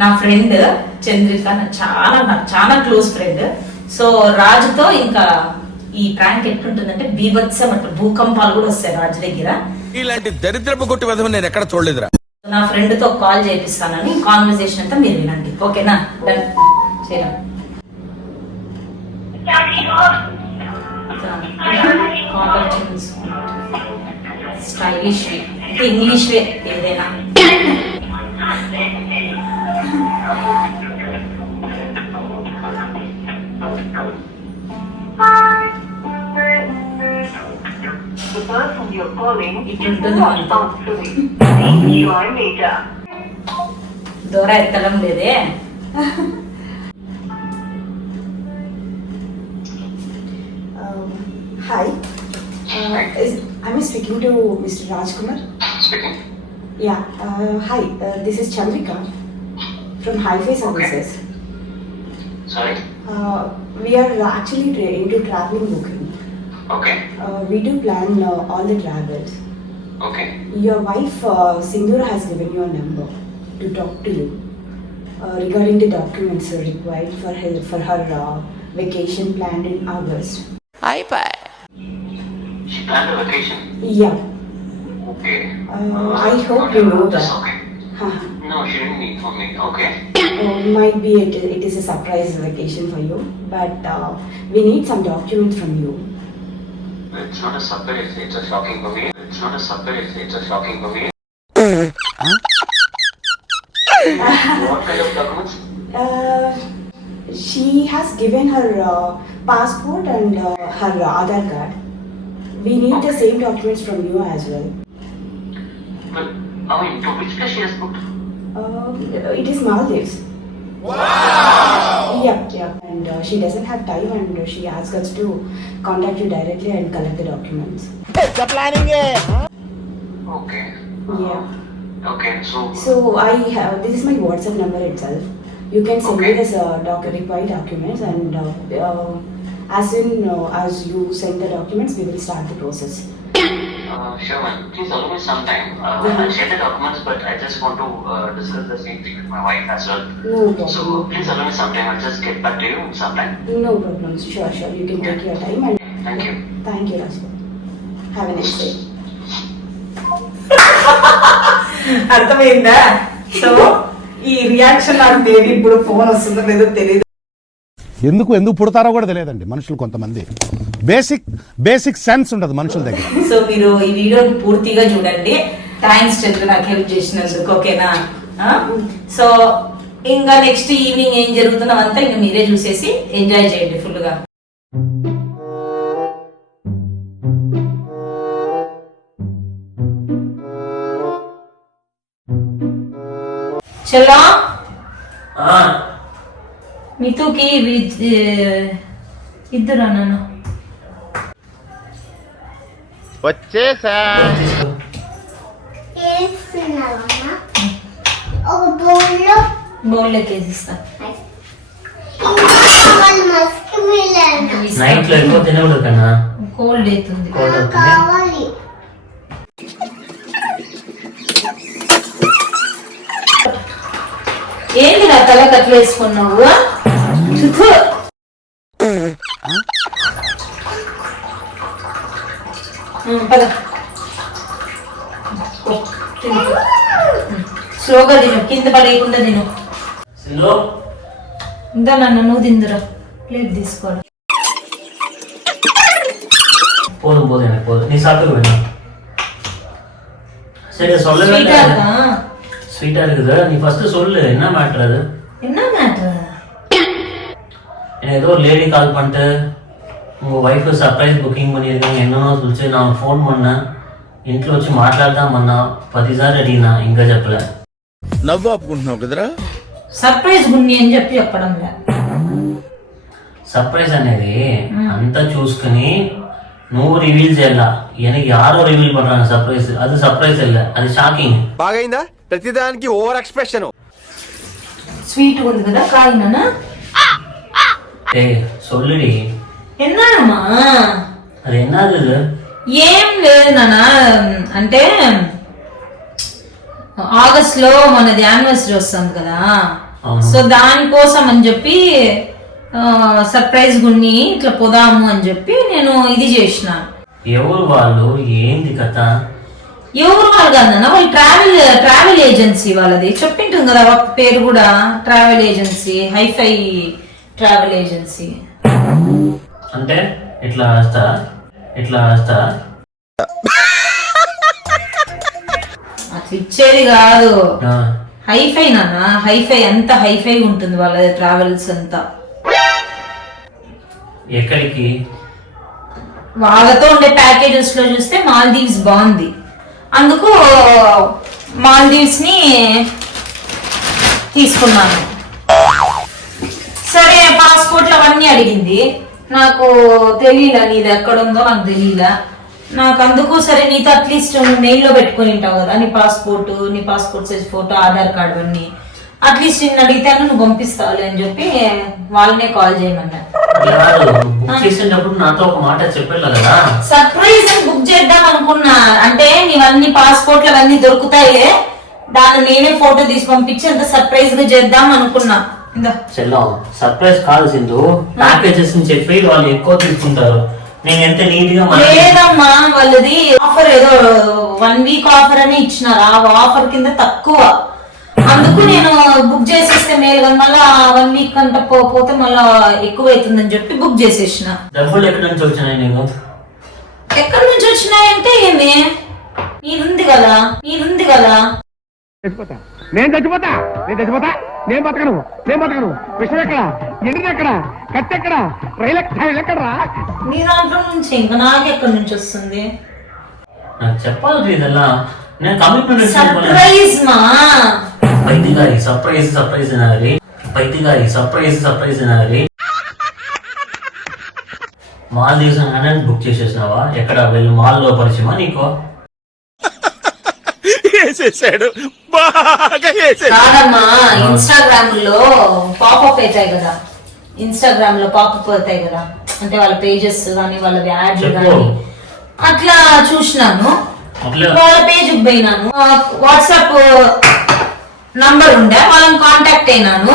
నా ఫ్రెండ్ చంద్రిక నాకు చాలా క్లోజ్ ఫ్రెండ్. సో రాజుతో ఇంకా ఈ ప్రాంక్ ఎట్లుంటుందంటే బీభత్సం అంటే భూకంపాలు కూడా వస్తాయి రాజు దగ్గర. ఇలాంటి దరిద్రపు కొట్టి విధం నేను ఎక్కడ చూడలేదురా. నా ఫ్రెండ్ తో కాల్ చేపిస్తానని కాన్వర్సేషన్ అంతా మీరు వినండి, ఓకేనా? డన్ చేయరా. స్టైలిష్ వే అంటే ఇంగ్లీష్ వే ఏదైనా. దూర ఎత్తడం లేదే. Hi. Am I speaking to Mr. Rajkumar? Speaking. Yeah. Hi. This is Chandrika from Hi-Fi Services. Sorry. We are actually into traveling booking. Okay. We do plan all the travels. Okay. Your wife Sindhura has given you a number to talk to you regarding the documents required for her vacation planned in August. Bye. She planned a vacation. Yeah. Okay. I hope you know that. Okay. No, she didn't inform me. Okay. Might be it is a surprise vacation for you, but we need some documents from you. It's not a surprise. It's a shocking for me. It's not a surprise. It's a shocking for me. What kind of documents? She has given her passport and her Aadhaar card. We need the same documents from you as well. But, I mean, to which place she has booked? It is Maldives. Wow! Yeah. And she doesn't have time and she asked us to contact you directly and collect the documents. The planning Okay. Yeah. Okay, so This is my WhatsApp number itself. You can send me Okay. this required documents and as soon as you send the documents, we will start the process. sure, man. Please allow me some time. I'll share the documents, but I just want to discuss the same thing with my wife as well. No problem. So please allow me some time. I'll just get back to you sometime. No problem. Sure. You can take your time and Thank you. thank you, Rajkumar. Have a nice day. అర్థమైందా? So ఈ reaction నాకు తెలియదు, ఇప్పుడు phone వస్తుందో లేదో తెలియదు. ఎందుకు పుడతారో కూడా తెలియదండి మనుషులు. కొంతమంది బేసిక్ సెన్స్ ఉండదు మనుషుల దగ్గర. సో మీరు ఈ వీడియోని పూర్తిగా చూడండి. థ్యాంక్స్ చంద్ర నాకు హెల్ప్ చేసినందుకు, ఓకేనా? సో ఇంకా నెక్స్ట్ ఈవినింగ్ ఏం జరుగుతుందో అంతా ఇంకా మీరే చూసేసి ఎంజాయ్ చేయండి ఫుల్ గా. చలో మితుకి ఇద్దరు నన్ను వచ్చేసా. బౌల్లోకి వేసిస్తా. నైట్ లో ఎక్కువ తినకూడదు కన్నా, కోల్డ్ అవుతుంది. ఏంది నా తల కట్లు వేసుకున్నావు? స్లోగా తిను, కింద పడేయకుండా తిను. ఇందా నన్ను నువ్వు తిందురా, ప్లేట్ తీసుకోరా. போதும் போதும் எனக்கு போதும், நீ சாப்பிட்டு வேணாம். சரி சொல்ல ஸ்வீட்டா இருக்குது, நீ ஃபர்ஸ்ட் சொல்லு என்ன மேட்டர் அது? என்ன மேட்டர்? எனக்கு ஏதோ லேடி கால் பண்ணிட்டு உங்க వైఫ్ సర్ప్రైజ్ బుకింగ్ பண்ணியிருக்காங்க என்னன்னో சொல்லிச்சு. நான் ఫోన్ பண்ணேன், ఇంట్లో వచ్చి మాట్లాడదామన్నా 10 సార్లు అడిగినా ఇంకా చెప్పలే. నవ్వు ఆపుకుంటున్నావు కదరా. సర్ప్రైజ్ గున్ని అని చెప్పడం లే. సర్ప్రైజ్ అనేది అంతా చూసుకుని నువ్వు రివీల్ చేయాల. எனக்கு யாரோ రివీల్ பண்றாங்க సర్ప్రైజ్. అది సర్ప్రైజ్ இல்ல, అది షాకింగ్. బాగైందా? ప్రతిదానికి ఓవర్ ఎక్స్ప్రెషన్. స్వీట్ ఉంది కదా, కాయినా? ఏ சொல்லுடி. ఎన్నానమ్మా? అది ఎన్నది? ఏం లేదు నాన్న, అంటే ఆగస్ట్ లో మనది యానివర్సరీ వస్తుంది కదా, అవును. సో దానికోసం అని చెప్పి సర్ప్రైజ్ గున్ని ఇట్లా పోదాము అని చెప్పి నేను ఇది చేసిన. ఎవరు వాళ్ళు, ఏంది కథ? ఎవరు వాళ్ళు కాదన్న, వాళ్ళు ట్రావెల్ ఏజెన్సీ వాళ్ళది. చెప్పింటుంది కదా ఒక పేరు కూడా, travel agency, hi fi travel agency. అంటే ఇట్లా వస్తా అట్లా ఇచ్చేది కాదు, హైఫై నాన్న, హైఫై అంత హైఫై ఉంటుంది వాళ్ళది ట్రావెల్స్ అంతా. ఎక్కడికి? వాళ్ళతో ఉండే ప్యాకేజెస్ లో చూస్తే మాల్దీవ్స్ బాగుంది, అందుకు మాల్దీవ్స్ ని తీసుకున్నాను. సరే పాస్పోర్ట్లు అవన్నీ అడిగింది, నాకు తెలియలా నీది ఎక్కడుందో నాకు తెలియలా. నాకు అందుకు సరే నీతో అట్లీస్ట్ మెయిల్ లో పెట్టుకుని ఉంటావు కదా నీ passport size photo, Aadhaar card అన్ని, అట్లీస్ట్ నిన్ను అడిగితే నువ్వు పంపిస్తావులే అని చెప్పి వాళ్ళనే కాల్ చేయమన్నా. బుక్ చేసేటప్పుడు నాతో ఒక మాట చెప్పాలి కదా. సర్ప్రైజ్ అని బుక్ చేద్దాం అనుకున్నా, అంటే నీవన్నీ పాస్పోర్ట్లు అవన్నీ దొరుకుతాయిలే, దాన్ని నేనే ఫోటో తీసి పంపించి అంత సర్ప్రైజ్ గా చేద్దాం అనుకున్నా. చెల్లం సర్ప్రైజ్ కాదు సింధు, ప్యాకేజెస్ అని చెప్పి వాళ్ళు ఎక్కువ తీసుకుంటారు. నేను ఎంత నీట్ గా లేదమ్మా, వాళ్ళది ఆఫర్ ఏదో 1 వీక్ ఆఫర్ అని ఇచ్చినారు, ఆ ఆఫర్ కింద తక్కువ, అందుకు నేను బుక్ చేసేస్తే మేలు కానీ మళ్ళా 1 వీక్ అంట పోతే మళ్ళా ఎక్కువ అవుతుందని చెప్పి బుక్ చేసేసిన. డబ్బులు ఎక్కడి నుంచి వచ్చినాయి నీకు? ఎక్కడి నుంచి వచ్చినాయంటే ఏమి, నీదుంది కదా. నేను చచ్చిపోతా నేను బతకను విషయం ఎక్కడ, ఎండిది ఎక్కడ, కత్తి ఎక్కడ, రైలు ఎక్కడరా? నీ దాంట్లో నుంచి ఇంకా నాకెక్కడి నుంచి వస్తుంది? నాకు చెప్పాలి ఇదెల్లా, నేను కమిట్మెంట్ సర్ప్రైజ్ మా పైతిగారి సర్ప్రైజ్ అనాలి, పైతిగారి సర్ప్రైజ్ అనాలి. మాల్ దివసం బుక్ చేసేసినావా? ఎక్కడ వెళ్ళి మాల్ లో పరిచయమా నీకు? కాదమ్మా, ఇన్స్టాగ్రామ్ లో పాపప్ అవుతాయి కదా, అంటే వాళ్ళ పేజెస్ కానీ వాళ్ళ యాడ్స్ కానీ అట్లా చూసినాను, వాళ్ళ పేజ్ పోయినాను, వాట్సాప్ నంబర్ ఉండే వాళ్ళని కాంటాక్ట్ అయినాను.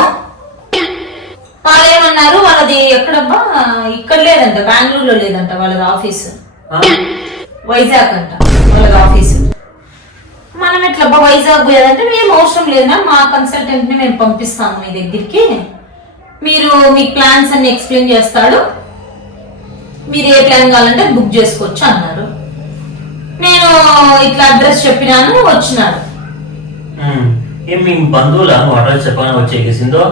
వాళ్ళు ఏమన్నారు, వాళ్ళది ఎక్కడబ్బా ఇక్కడ లేదంట, బెంగళూరులో లేదంట వాళ్ళది ఆఫీస్, వైజాగ్ అంట వాళ్ళది ఆఫీస్. మనం ఎట్లా వైజాగ్ పోయేదంటే మేము అవసరం లేదా, మా కన్సల్టెంట్ ని మేము పంపిస్తాము మీ దగ్గరికి, మీరు మీ ప్లాన్స్ అన్ని ఎక్స్ప్లెయిన్ చేస్తాడు, మీరు ఏ ప్లాన్ కావాలంటే బుక్ చేసుకోవచ్చు అన్నారు. నేను ఇట్లా అడ్రస్ చెప్పినాను, వచ్చినాడు. మీ బంధువుల అడ్రస్ చెప్పని వచ్చేసిందో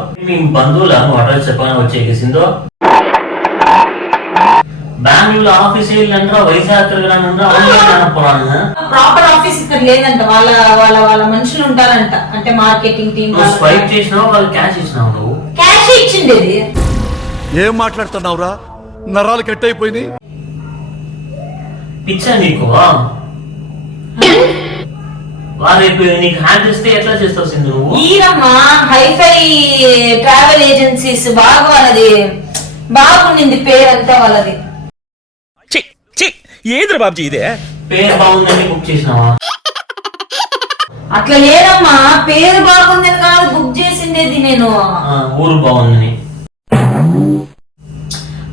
బెంగళూరు ఆఫీస్ వెళ్ళంటారా, వైజాగ్ ప్రాపర్ ఆఫీస్ ఇక్కడ లేదంట, వాళ్ళ మనుషులు ఉంటారంట, అంటే మార్కెటింగ్ టీమ్. స్వైప్ చేసినావు, వాళ్ళు క్యాష్ ఇచ్చినావు? నువ్వు క్యాష్ ఇచ్చిండేది. ఏం మాట్లాడుతున్నావురా, నరాలు కట్ అయిపోయింది. పిచ్చా నీకు? రేపు నీకు హ్యాండ్ ఇస్తే ఎట్లా చేస్తావు సింధు నువ్వు? ఈరమ్మా హైఫై ట్రావెల్ ఏజెన్సీస్ వాళ్ళది బాగుండింది పేరంతా వాళ్ళది. ఏంద్ర బాబ్జీ ఇదే? పేరు బాగుందని బుక్ చేసినావా? అట్లా లేదమ్మా, పేరు బాగుందని కాదు బుక్ చేసిండేది నేను, ఊరు బాగుందని.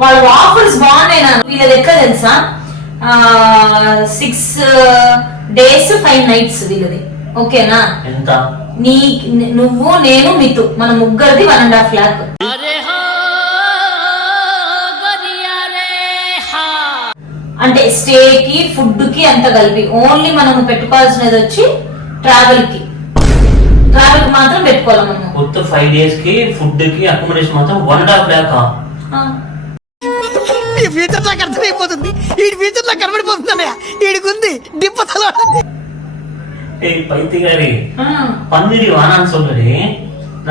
వాళ్ళ ఆఫర్స్ బాగున్నాయి. వీళ్ళది ఎట్లా తెలుసా, 6 days 5 nights వీళ్ళది. ఓకేనా? ఎంత? నువ్వు నేను మితు మన ముగ్గురిది 1.5 lakh. అంటే స్టే కి ఫుడ్ కి అంత కలిపి ఓన్లీ మనం పెట్టుకోవాల్సినది వచ్చి ట్రావెల్ కి మాత్రం పెట్టుకోవాలి మనం. మొత్తం 5 days కి ఫుడ్ కి అకామిడేషన్ మాత్రం 1.5 lakh. ఈ ఫ్యూచర్ నాకు అర్థమైపోతుంది, ఈ ఫ్యూచర్ నాకు కనబడిపోతుందన్నయ్య, ఈడికుంది డిప్పతలో. பைத்தி గారి பன்னிரி வானான்னு சொல்றடி,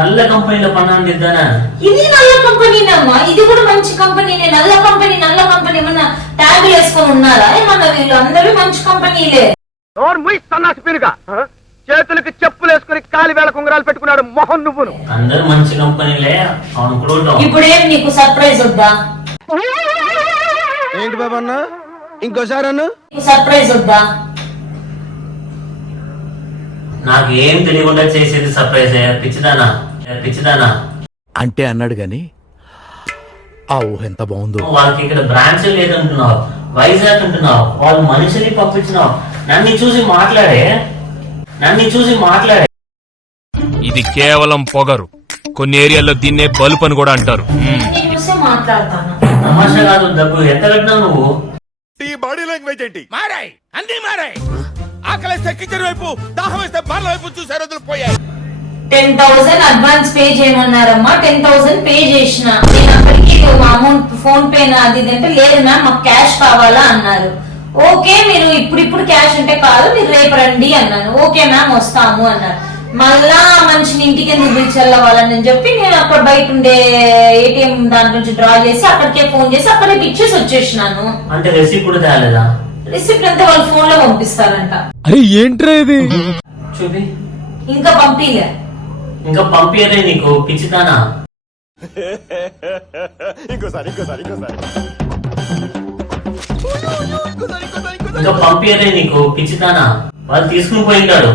நல்ல కంపెనీలో పన్నాను ఇద్దానా? ఇది నల్ల కంపెనీనమ్మా, ఇది కూడా మంచి కంపెనీనే. నల్ల కంపెనీ ఏమన్నా ట్యాగ్ వేసుకొని ఉన్నారా ఏమన్నా? వీళ్ళు అందరూ మంచి కంపెనీలే. చేతులకి చెప్పులు వేసుకుని కాలి వేళ కుంగరాలు పెట్టుకున్నాడు మొహం నువ్వును. అందరూ మంచి కంపెనీలే. అవును కూడా. ఇప్పుడేం నీకు సర్ప్రైజ్ వద్దా? ఏంటి బాబా అన్న, ఇంకోసారి అన్న సర్ప్రైజ్ వద్దా? నాకు ఏం తెలియకుండా చేసేది సర్ప్రైజ్ పిచ్చిదానా? పిచ్చిదానా, అంటే అన్నాడు గాని ఆ ఊహ ఎంత బాగుందో. వాళ్ళకి ఇక్కడ బ్రాంచ్ లేదంటున్నావు, వైజాగ్ అంటున్నావు, వాళ్ళు మనుషుల్ని పంపించినావు. నన్ను చూసి మాట్లాడే ఇది కేవలం పొగరు. కొన్ని ఏరియాల్లో దీన్నే బలుపు అని కూడా అంటారు. నేను చూసే మాట్లాడతాను. తమాషా కాదు. డబ్బు ఎంత కట్టినావు నువ్వు? ఈ బాడీ లాంగ్వేజ్ ఏంటి? మారాయి, అన్ని మారాయి. ఆకలిస్తే కిచెన్ వైపు, దాహం వేస్తే బార్ల వైపు చూసే రోజులు పోయాయి. 10,000 అడ్వాన్స్ పే చేయమన్నారమ్మా. 10,000 పే చేసిన. నేను అక్కడికి అమౌంట్ ఫోన్ పే నాది అంటే లేదు మ్యామ్ మాకు క్యాష్ కావాలా అన్నారు. ఓకే మీరు ఇప్పుడు క్యాష్ అంటే కాదు మీరు రేపు రండి అన్నాను. ఓకే మ్యామ్ వస్తాము అన్నారు. మళ్ళా మనిషిని ఇంటికి ఎందుకు పిలిచెళ్ళవాలని చెప్పి నేను అక్కడ బయట ఉండే ఏటీఎం దాని నుంచి డ్రా చేసి అక్కడికే ఫోన్ చేసి అక్కడే పిక్చర్స్ వచ్చేసినాను. అంటే రెసిప్ట్ కూడా తేలేదా? రిసిప్ట్ అంతా వాళ్ళ ఫోన్ లో పంపిస్తారంట. అరే ఏంట్రా ఇది? చూపి. ఇంకా పంపిలే. ఇంకా పంపియదే నీకు పిచ్చిదానా. ఇంకా పంపియదే నీకు పిచ్చిదానా. వాళ్ళు తీసుకుని పోయింటాడు.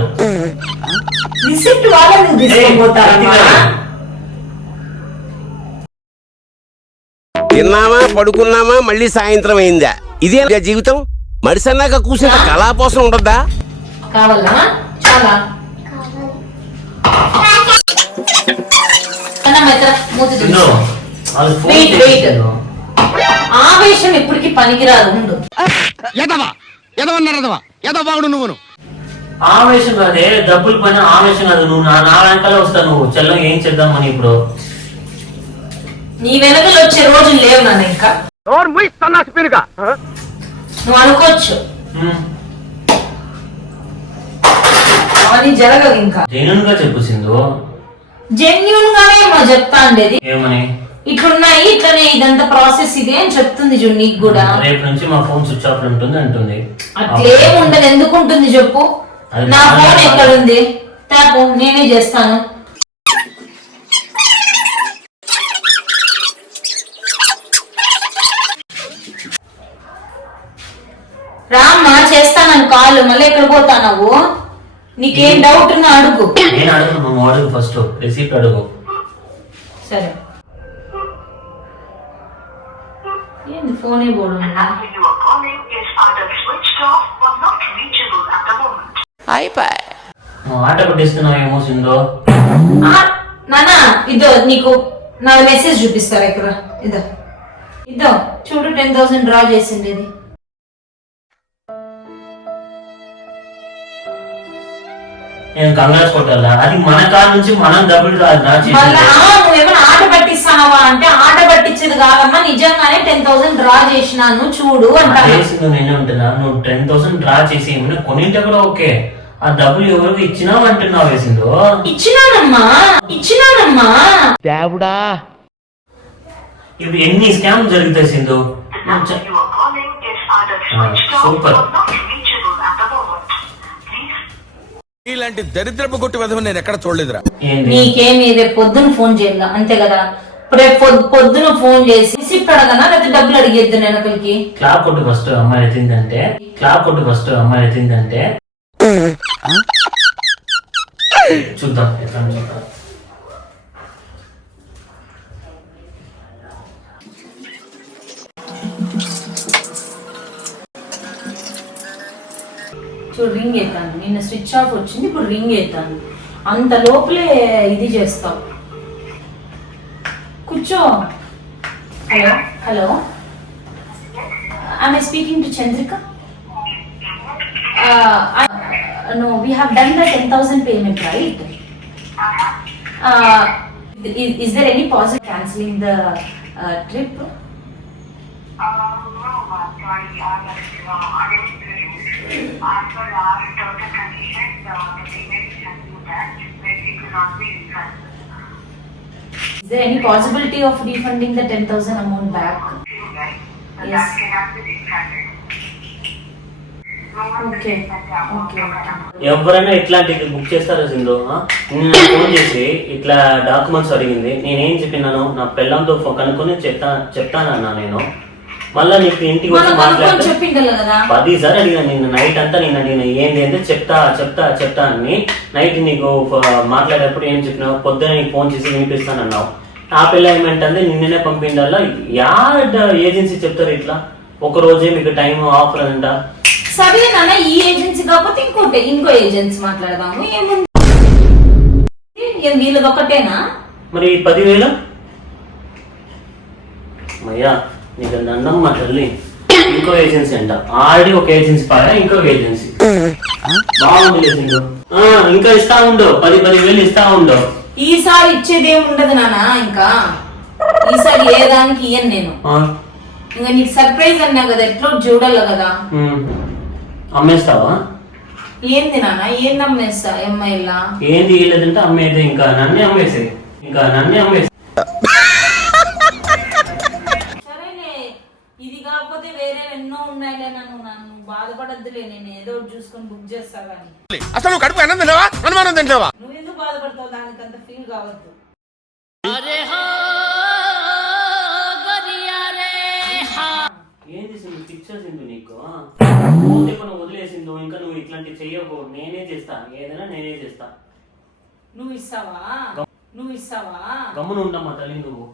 రిసిప్ట్ వాళ్ళని తీసుకుపోతారమ్మా. తిన్నామా పడుకున్నామా మళ్ళీ సాయంత్రం అయిందా? ఇదే జీవితం? మడిసన్నాక కూర్చుంటే కళాపోసం ఉండద్దా? కావాలా? చాలా సింధు, వాళ్ళు ఫోన్ వెయిట్ చేసిండు. ఆవేశం ఎప్పటికి పనికిరాదు. ఉండు. ఎదవాడు నువ్వును. ఆవేశం కాదే, డబ్బులు పైన ఆవేశం కాదు. నువ్వు నా వెనకాల వస్తావు. నువ్వు చెల్లం ఏం చేద్దామని ఇప్పుడు నీ వెనకలు వచ్చే రోజులు లేవు నాన్న. ఇంకా నువ్వు అనుకోవచ్చు అవన్నీ జరగవు. ఇంకా జెన్యూన్ గా చెప్పు సింధు. జెన్యూన్ గానే మా చెప్తా ఉండేది. ఏమని? ఇట్లున్నాయి ఇట్లనే ఇదంతా ప్రాసెస్ ఇదే అని చెప్తుంది చూడు. నీకు కూడా రేపు నుంచి మా ఫోన్ స్విచ్ ఆఫ్ ఉంటుంది అంటుంది. అట్లేం ఉండదు. ఎందుకు ఉంటుంది చెప్పు? నా ఫోన్ ఎక్కడుంది? తాపు నేనే చేస్తాను. రామ్మా చేస్తానని కాల్. మళ్ళీ ఎక్కడ పోతావు? నీకేం డౌట్ ఉన్నా అడుగు. నేను అడుగు, నువ్వు అడుగు. ఫస్ట్ రిసీప్ట్ అడుగు. సరే. ఏంది ఫోనే పోవడం? నువ్వు ఆట పట్టిస్తున్నావేమో సింధు. నానా ఇదో నీకు నా మెసేజ్ చూపిస్తారా ఇక్కడ? ఇదో చూడు 10,000 డ్రా చేసింది. నేను కంగారు కొట్టాలా? అది మన కాడ నుంచి మనం డబ్బులు నువ్వేమైనా ఆట పట్టిస్తావా అంటే ఆట పట్టించేది కాదమ్మా. నిజంగానే 10,000 డ్రా చేసినాను చూడు అంటా. నేనే ఉంటున్నా. నువ్వు 10,000 డ్రా చేసి ఏమైనా కొనింటే కూడా ఓకే. ఆ డబ్బులు ఎవరికి ఇచ్చినావు అంటున్నావు వేసిందో? ఇచ్చినానమ్మా. దేవుడా, ఇప్పుడు ఎన్ని స్కామ్ జరుగుతాయి సింధు? సూపర్. ఇలాంటి దరిద్రపు కొట్టి విధం నేను ఎక్కడ చూడలేదురా. నీకేమి రేపు పొద్దున ఫోన్ చేయాల అంతే కదా? రేపు పొద్దున ఫోన్ చేసి రిసిప్ట్ అడగనా లేకపోతే డబ్బులు అడిగేద్దు నేను అక్కడికి? క్లాప్ కొట్టు ఫస్ట్ అమ్మాయి ఎత్తిందంటే. చూద్దాం ఎట్లా చూద్దాం. చూడు రింగ్ అవుతాను. నిన్న స్విచ్ ఆఫ్ వచ్చింది, ఇప్పుడు రింగ్ అవుతాను. అంత లోపలే ఇది చేస్తావు. కూర్చో. Hello I speaking to Chandrika. No, we have done the 10,000 payment, right? Is there any possible cancelling the trip? No, sorry, as per our terms and conditions, the payment can do that, but it will not be refunded. Is there any possibility of refunding the 10,000 amount back? Right. But Yes. that cannot be refunded. Okay. ఎవరైనా ఇట్లాంటి book చేస్తారా Sindhu? Phone చేసి ఇట్లా documents అడిగింది. నేనేం చెప్పినాను? నా పిల్లలతో కనుక్కొని చెప్తానన్నా నేను. మళ్ళీ నీకు ఇంటికి వచ్చి మాట్లాడితే చెప్పిండాలి కదా. 10 సార్లు అడిగినా నిన్న నైట్ అంతా నేను అడిగిన ఏంటి అంటే చెప్తా అని. నైట్ నీకు మాట్లాడేటప్పుడు ఏం చెప్పినావు, పొద్దున నీకు ఫోన్ చేసి వినిపిస్తానన్నావు. ఆ పిల్ల ఏమంటే నిన్ననే పంపిండాలా. యాడ్ ఏజెన్సీ చెప్తారు ఇట్లా ఒక రోజే మీకు టైం ఆఫర్ అంట. సరే నాన్న, ఈ ఏజెన్సీ కాకపోతే ఇంకో ఏజెన్సీ మాట్లాడదాము, ఏముంది, ఏం వీళ్ళది ఒకటేనా? మరి 10,000 అయ్యా నీకు దండం మా తల్లి. ఇంకో ఏజెన్సీ అంట, ఆల్రెడీ ఒక ఏజెన్సీ పాడా, ఇంకో ఏజెన్సీ బాగుంది లేదు. ఇంకా ఇస్తా ఉండు, 10,000 ఇస్తా ఉండు. ఈసారి ఇచ్చేదేం ఉండదు నాన్న, ఇంకా ఈసారి ఏ దానికి ఇయ్యను నేను. ఇంకా నీకు సర్ప్రైజ్ అన్నా కదా, ఎట్లా చూడాలి కదా. అమ్మేస్తావా? ఏంది నాన్న, ఏంది అమ్మేస్తా? అమ్మాయిలా ఏంది లేదంటే అమ్మేది, ఇంకా నన్నే అమ్మేసే. సరేలే, ఇది కాకపోతే వేరే ఎన్నో ఉన్నాయిలే. నన్ను బాధపడద్దులే, నేను ఏదో చూసుకొని బుక్ చేస్తా కానీ. అసలు నువ్వు కడుపు అన్నం తిన్నావా, అనుమానం తింటావా? నువ్వు ఎందుకు బాధపడతావు, దానికంత ఫీల్ కావద్దు. ఏంది పిక్చర్స్ ఇందు నీకు వదిలేసిందో, ఇంకా నువ్వు ఇట్లాంటి చెయ్యకు. నేనే చేస్తా, ఏదైనా నేనే చేస్తా. నువ్వు ఇస్తావా? గమ్మున ఉండమ్మా తల్లి నువ్వు.